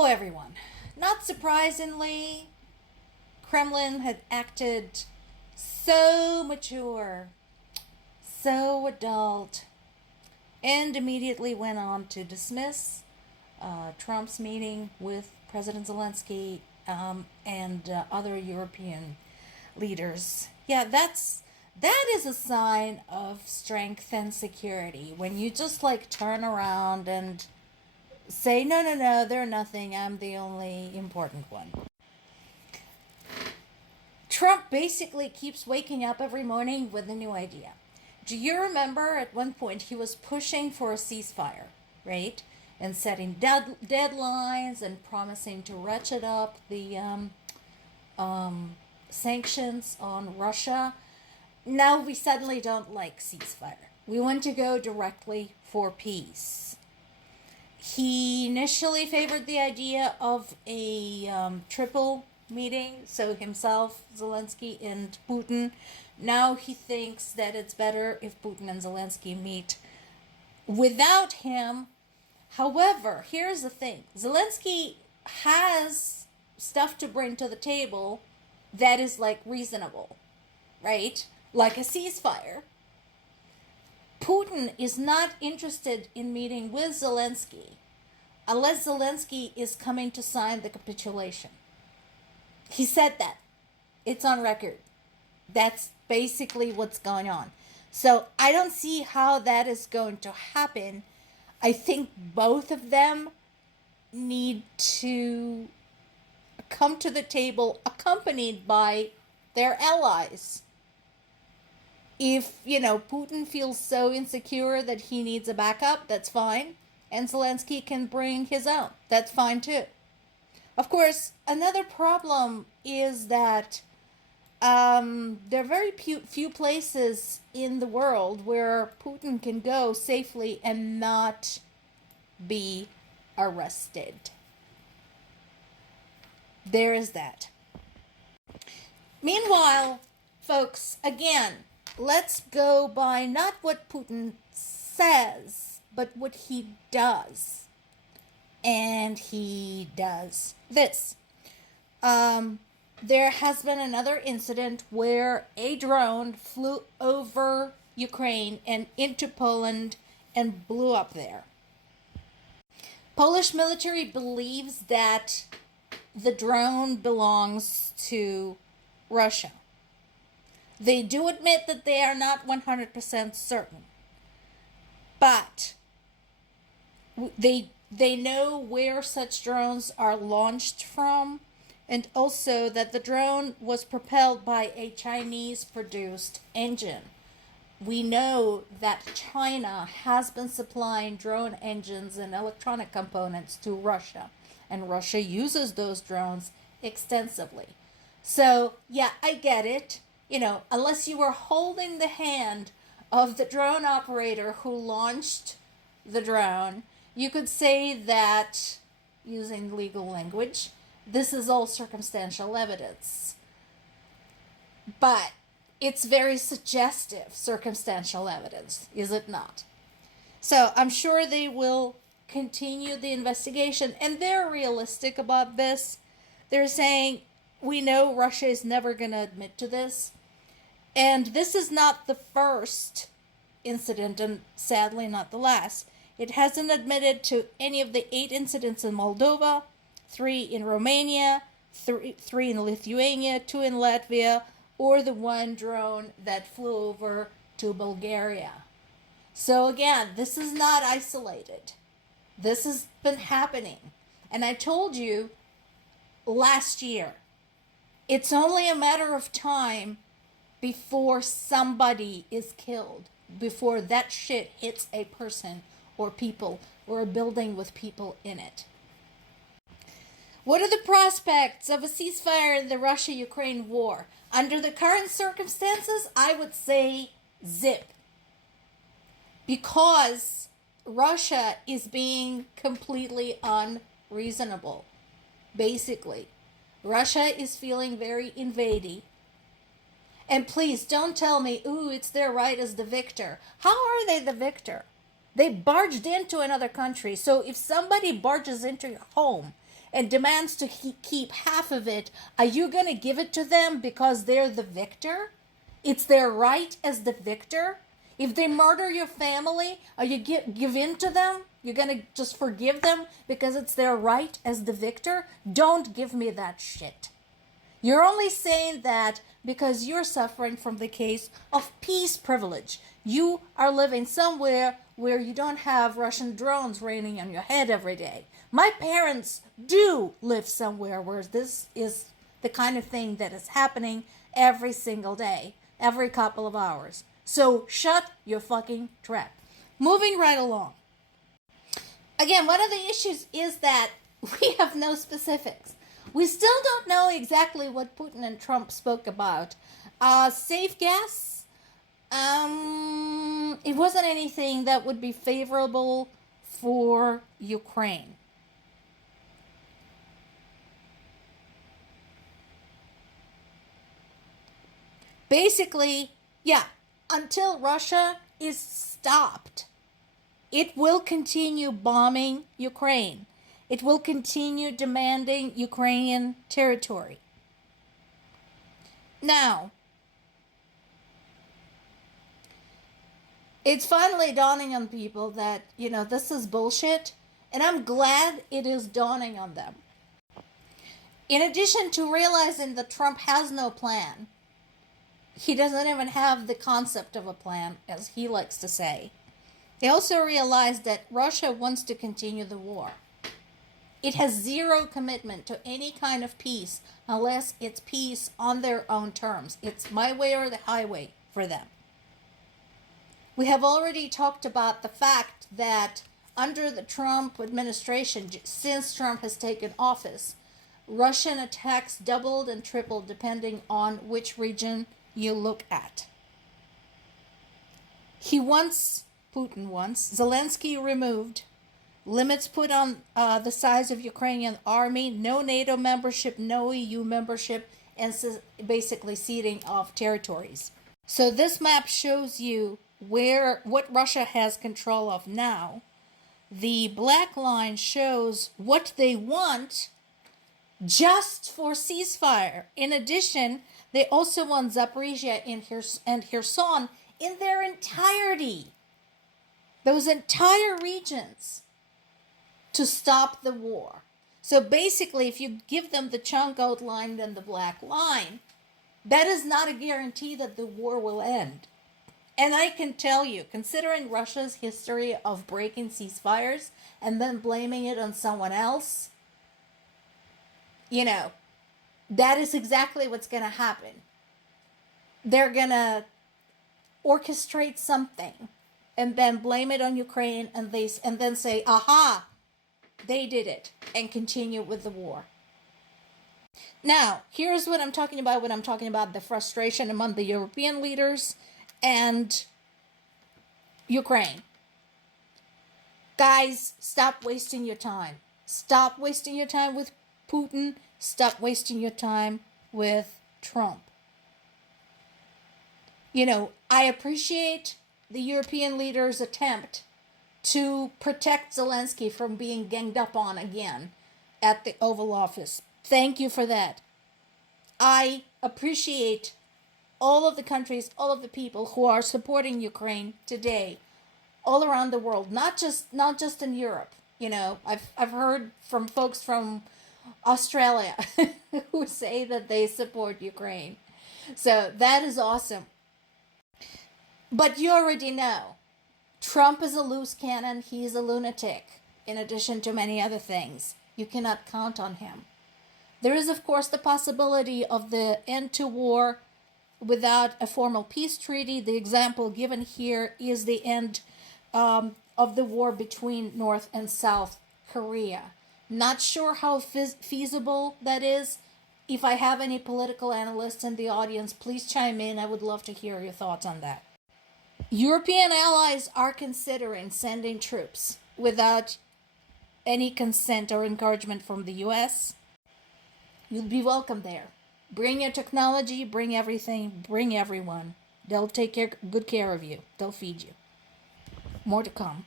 Hello, everyone. Not surprisingly, Kremlin had acted so mature, so adult, and immediately went on to dismiss Trump's meeting with President Zelensky and other European leaders. Yeah, that is a sign of strength and security when you just like turn around and say, no, no, no, they're nothing. I'm the only important one. Trump basically keeps waking up every morning with a new idea. Do you remember at one point he was pushing for a ceasefire, right? And setting deadlines and promising to ratchet up the sanctions on Russia. Now we suddenly don't like ceasefire. We want to go directly for peace. He initially favored the idea of a triple meeting, so himself, Zelensky, and Putin. Now he thinks that it's better if Putin and Zelensky meet without him. However, here's the thing. Zelensky has stuff to bring to the table that is like reasonable, right? Like a ceasefire. Putin is not interested in meeting with Zelensky unless Zelensky is coming to sign the capitulation. He said that. It's on record. That's basically what's going on. So I don't see how that is going to happen. I think both of them need to come to the table accompanied by their allies. If, Putin feels so insecure that he needs a backup, that's fine. And Zelensky can bring his own. That's fine too. Of course, another problem is that there are very few places in the world where Putin can go safely and not be arrested. There is that. Meanwhile, folks, again, let's go by not what Putin says, but what he does. And he does this. There has been another incident where a drone flew over Ukraine and into Poland and blew up there. Polish military believes that the drone belongs to Russia. They do admit that they are not 100% certain. But they know where such drones are launched from, and also that the drone was propelled by a Chinese-produced engine. We know that China has been supplying drone engines and electronic components to Russia, and Russia uses those drones extensively. So, yeah, I get it. Unless you were holding the hand of the drone operator who launched the drone, you could say that, using legal language, this is all circumstantial evidence. But it's very suggestive circumstantial evidence, is it not? So I'm sure they will continue the investigation, and they're realistic about this. They're saying, we know Russia is never going to admit to this. And this is not the first incident, and sadly not the last. It hasn't admitted to any of the 8 incidents in Moldova, 3 in Romania, 3 in Lithuania, 2 in Latvia, or the 1 drone that flew over to Bulgaria. So again, this is not isolated. This has been happening. And I told you last year, it's only a matter of time before somebody is killed, before that shit hits a person or people or a building with people in it. What are the prospects of a ceasefire in the Russia-Ukraine war? Under the current circumstances, I would say zip. Because Russia is being completely unreasonable. Basically, Russia is feeling very invadey. And please don't tell me, ooh, it's their right as the victor. How are they the victor? They barged into another country. So if somebody barges into your home and demands to keep half of it, are you going to give it to them because they're the victor? It's their right as the victor? If they murder your family, are you give in to them? You're going to just forgive them because it's their right as the victor? Don't give me that shit. You're only saying that because you're suffering from the case of peace privilege. You are living somewhere where you don't have Russian drones raining on your head every day. My parents do live somewhere where this is the kind of thing that is happening every single day, every couple of hours. So shut your fucking trap. Moving right along. Again, one of the issues is that we have no specifics. We still don't know exactly what Putin and Trump spoke about. Safe guess? It wasn't anything that would be favorable for Ukraine. Basically, yeah, until Russia is stopped, it will continue bombing Ukraine. It will continue demanding Ukrainian territory. Now, it's finally dawning on people that, this is bullshit, and I'm glad it is dawning on them. In addition to realizing that Trump has no plan, he doesn't even have the concept of a plan, as he likes to say. They also realize that Russia wants to continue the war. It has zero commitment to any kind of peace unless it's peace on their own terms. It's my way or the highway for them. We have already talked about the fact that under the Trump administration, since Trump has taken office, Russian attacks doubled and tripled depending on which region you look at. Putin wants Zelensky removed, limits put on the size of Ukrainian army, no NATO membership, no EU membership, and basically ceding of territories. So this map shows you what Russia has control of now. The black line shows what they want just for ceasefire. In addition, they also want Zaporizhia and Kherson in their entirety. Those entire regions to stop the war. So basically, if you give them the chunk outlined in the black line, that is not a guarantee that the war will end. And I can tell you, considering Russia's history of breaking ceasefires and then blaming it on someone else, that is exactly what's going to happen. They're going to orchestrate something and then blame it on Ukraine and then say, aha, they did it, and continue with the war. Now, here's what I'm talking about when I'm talking about the frustration among the European leaders and Ukraine. Guys, stop wasting your time. Stop wasting your time with Putin. Stop wasting your time with Trump. I appreciate the European leaders' attempt to protect Zelensky from being ganged up on again at the Oval Office. Thank you for that. I appreciate all of the countries, all of the people who are supporting Ukraine today, all around the world, not just in Europe. I've heard from folks from Australia who say that they support Ukraine. So that is awesome. But you already know, Trump is a loose cannon. He is a lunatic, in addition to many other things. You cannot count on him. There is, of course, the possibility of the end to war without a formal peace treaty. The example given here is the end of the war between North and South Korea. Not sure how feasible that is. If I have any political analysts in the audience, please chime in. I would love to hear your thoughts on that. European allies are considering sending troops without any consent or encouragement from the US. You'll be welcome there. Bring your technology, bring everything, bring everyone. They'll take good care of you. They'll feed you. More to come.